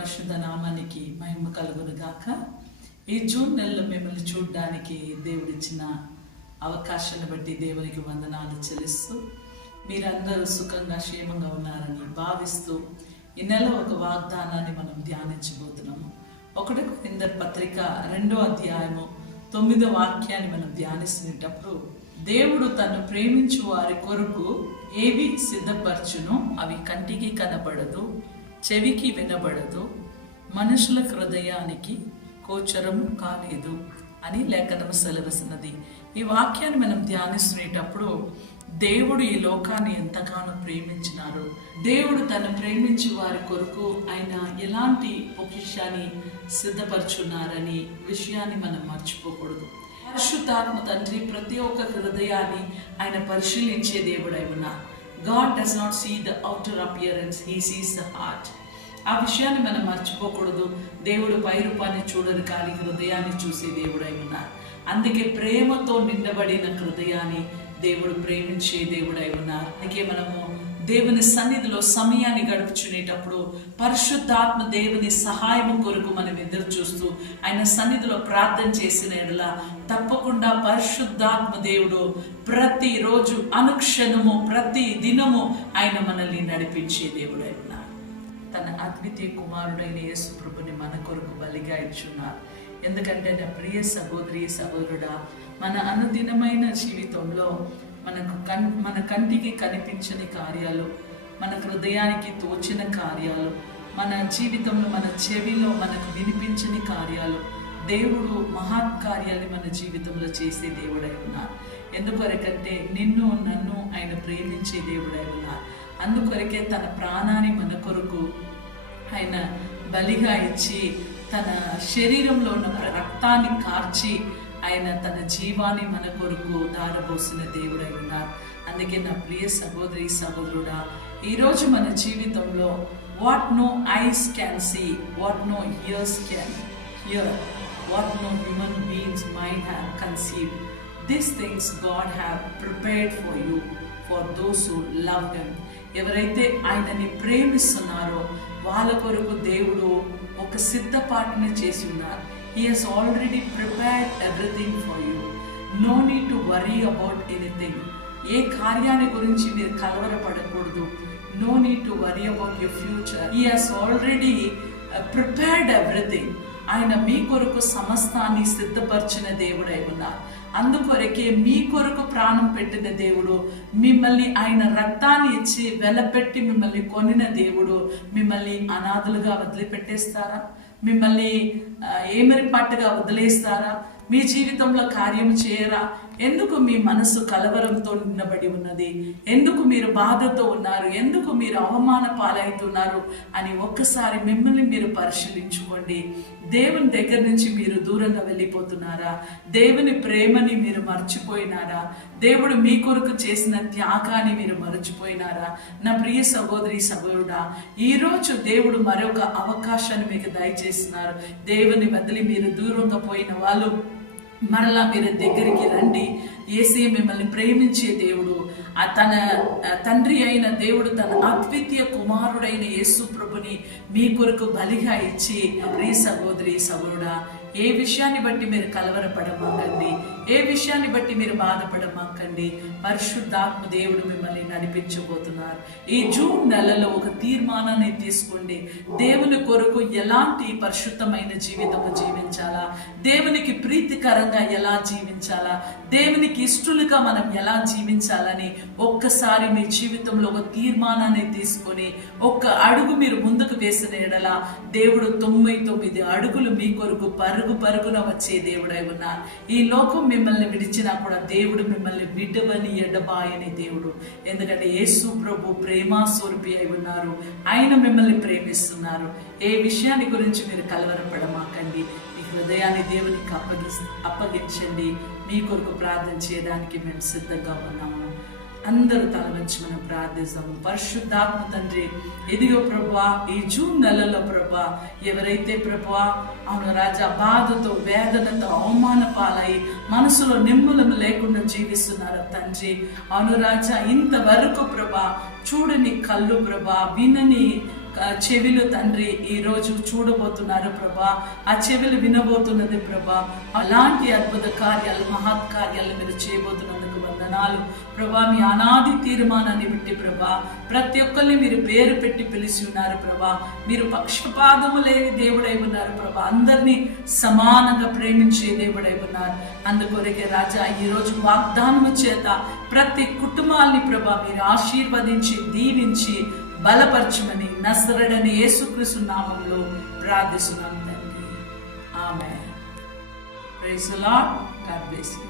పరిశుద్ధ నామానికి మహిమ కలుగును గాక. ఈ జూన్ నెలలో మిమ్మల్ని చూడడానికి దేవుడిచ్చిన అవకాశాన్ని బట్టి దేవునికి వందనాలు చెల్లిస్తూ మీరందరూ సుఖంగా క్షేమంగా ఉన్నారని భావిస్తూ ఈ నెల ఒక వాగ్దానాన్ని మనం ధ్యానించబోతున్నాము. 1 కొరింథీ పత్రిక 2వ అధ్యాయము 9వ వాక్యాన్ని మనం ధ్యానిస్తున్నప్పుడు, దేవుడు తను ప్రేమించు వారి కొరకు ఏవి సిద్ధపరచునో అవి కంటికి కనబడదు, చెవికి వినబడదు, మనుషుల హృదయానికి గోచరము కాలేదు అని లేఖనం సెలవిస్తున్నది. ఈ వాక్యాన్ని మనం ధ్యానిస్తున్నప్పుడు దేవుడు ఈ లోకాన్ని ఎంతగానో ప్రేమించినారు, దేవుడు తను ప్రేమించి వారి కొరకు ఆయన ఎలాంటి పొజిషాన్ని సిద్ధపరచున్నారని విషయాన్ని మనం మర్చిపోకూడదు. పరిశుద్ధాత్మ తండ్రి ప్రతి ఒక్క హృదయాన్ని ఆయన పరిశీలించే దేవుడై ఉన్నారు. God does not see the outer appearance, he sees the heart. ఆ విషయాన్ని మనం మర్చిపోకూడదు. దేవుడు పై రూపాన్ని చూడరు కానీ హృదయాన్ని చూసే దేవుడై ఉన్నారు. అందుకే ప్రేమతో నిండబడిన హృదయాన్ని దేవుడు ప్రేమించే దేవుడై ఉన్నారు. అందుకే మనము దేవుని సన్నిధిలో సమయాన్ని గడుపుచునేటప్పుడు పరిశుద్ధాత్మ దేవుని సహాయం కొరకు మనం ఎదురు చూస్తూ ఆయన సన్నిధిలో ప్రార్థన చేసిన ఎడల తప్పకుండా పరిశుద్ధాత్మ దేవుడు ప్రతిరోజు అనుక్షణము ప్రతి దినము ఆయన మనల్ని నడిపించే దేవుడై ఉన్నారు. తన అద్వితీయ కుమారుడైన యేసు ప్రభుని మన కొరకు బలిగా ఇచ్చున్నారు. ఎందుకంటే నా ప్రియ సహోదరి సహోదరుడా, మన అనుదినమైన జీవితంలో మన కంటికి కనిపించని కార్యాలు, మన హృదయానికి తోచిన కార్యాలు, మన జీవితంలో మన చెవిలో మనకు వినిపించని కార్యాలు, దేవుడు మహత్కార్యాలు మన జీవితంలో చేసే దేవుడై ఉన్నారు. ఎందుకొరకంటే నిన్ను నన్ను ఆయన ప్రేమించే దేవుడై ఉన్నారు. అందుకొరకే తన ప్రాణాన్ని మన కొరకు ఆయన బలిగా ఇచ్చి తన శరీరంలో ఉన్న రక్తాన్ని కార్చి ఆయన తన జీవాన్ని మన కొరకు దారబోసిన దేవుడై ఉన్నారు. అందుకే నా ప్రియ సహోదరి సహోదరుడా, ఈరోజు మన జీవితంలో what no eyes can see, what no ears can hear, what no human beings mind have conceived, these things God have prepared for you, for those who love him. ఎవరైతే ఆయనని ప్రేమిస్తున్నారో వాళ్ళ కొరకు దేవుడు ఒక సిద్ధపాటుని చేసి ఉన్నారు. He has already prepared everything for you. No need to worry about anything. ఏ కార్యాన్ని గురించి మీరు కలవరపడకూడదు. No need to worry about your future. He has already prepared everything. ఆయన మీ కొరకు సమస్తాన్ని సిద్ధపరిచిన దేవుడై ఉన్నారు. అందుకొరకే మీ కొరకు ప్రాణం పెట్టిన దేవుడు, మిమ్మల్ని ఆయన రక్తాన్ని ఇచ్చి వెలపెట్టి మిమ్మల్ని కొనిన దేవుడు మిమ్మల్ని అనాథలుగా వదిలిపెట్టేస్తారా? మిమ్మల్ని ఏమరిపాటుగా వదిలేస్తారా? మీ జీవితంలో కార్యం చేయరా? ఎందుకు మీ మనసు కలవరంతో నిండబడి ఉన్నది? ఎందుకు మీరు బాధతో ఉన్నారు? ఎందుకు మీరు అవమాన పాలవుతున్నారు అని ఒక్కసారి మిమ్మల్ని మీరు పరిశీలించుకోండి. దేవుని దగ్గర నుంచి మీరు దూరంగా వెళ్ళిపోతున్నారా? దేవుని ప్రేమని మీరు మర్చిపోయినారా? దేవుడు మీ కొరకు చేసిన త్యాగాన్ని మీరు మర్చిపోయినారా? నా ప్రియ సహోదరి సహోదరుడా, ఈరోజు దేవుడు మరొక అవకాశాన్ని మీకు దయచేస్తున్నారు. దేవుని వదిలి మీరు దూరంగా పోయిన వాళ్ళు మరలా మీరు దగ్గరికి రండి. యేసే మిమ్మల్ని ప్రేమించే దేవుడు, తన తండ్రి అయిన దేవుడు తన అద్వితీయ కుమారుడైన యేసు ప్రభుని మీ కొరకు బలిగా ఇచ్చి, ప్రియ సహోదరి సహోదరుడా, ఏ విషయాన్ని బట్టి మీరు కలవరపడమాకండి, ఏ విషయాన్ని బట్టి మీరు బాధపడమాకండి. పరిశుద్ధాత్మ దేవుడు మిమ్మల్ని నడిపించబోతున్నారు. ఈ జూన్ నెలలో ఒక తీర్మానాన్ని తీసుకోండి. దేవుని కొరకు ఎలాంటి పరిశుద్ధమైన జీవితము జీవించాలా, దేవునికి ప్రీతికరంగా ఎలా జీవించాలా, దేవునికి ఇష్టలుగా మనం ఎలా జీవించాలని ఒక్కసారి మీ జీవితంలో ఒక తీర్మానాన్ని తీసుకొని ఒక్క అడుగు మీరు ముందుకు వేసిన ఎడల దేవుడు 99 అడుగులు మీ కొరకు పరుగున వచ్చే దేవుడై ఉన్నారు. ఈ లోకం మిమ్మల్ని విడిచినా కూడా దేవుడు మిమ్మల్ని విడవని ఎడబాయని దేవుడు. ఎందుకంటే యేసు ప్రభు ప్రేమ స్వరూపి అయి ఉన్నారు. ఆయన మిమ్మల్ని ప్రేమిస్తున్నారు. ఏ విషయాన్ని గురించి మీరు కలవరపడమాకండి. మీ హృదయాన్ని దేవునికి అప్పగించండి. మీ కొరకు ప్రార్థన చేయడానికి మేము సిద్ధంగా ఉన్నాము. అందరూ తల వంచి మనం ప్రార్థిస్తాము. పరిశుద్ధాత్మ తండ్రి, ఇదిగో ప్రభువా, ఈ జూన్ నెలలో ప్రభువా, ఎవరైతే ప్రభువా అవును రాజా బాధతో వేదనతో అవమాన పాలై మనసులో నిమ్మలం లేకుండా జీవిస్తున్నారో తండ్రి, అవును రాజా ఇంతవరకు ప్రభా చూడని కళ్ళు ప్రభా, వినని చెవిలు తండ్రి ఈరోజు చూడబోతున్నారు ప్రభా, ఆ చెవిలు వినబోతున్నది ప్రభా. అలాంటి అద్భుత కార్యాలు, మహత్ కార్యాలు మీరు చేయబోతున్నందుకు వందనాలు ప్రభా. మీ అనాది తీర్మానాన్ని బట్టి ప్రభా ప్రతి ఒక్కరిని మీరు పేరు పెట్టి పిలిచి ఉన్నారు ప్రభా. మీరు పక్షపాతము లేని దేవుడై ఉన్నారు ప్రభా. అందరినీ సమానంగా ప్రేమించే దేవుడై ఉన్నారు. అందుకొరకే రాజా ఈరోజు వాగ్దానము చేత ప్రతి కుటుంబాన్ని ప్రభా మీరు ఆశీర్వదించి దీవించి బలపరచుమని నజరేయుడైన యేసుక్రీస్తు నామములో ప్రార్థిస్తున్నాను తండ్రి. ఆమేన్. Praise the lord. God bless you.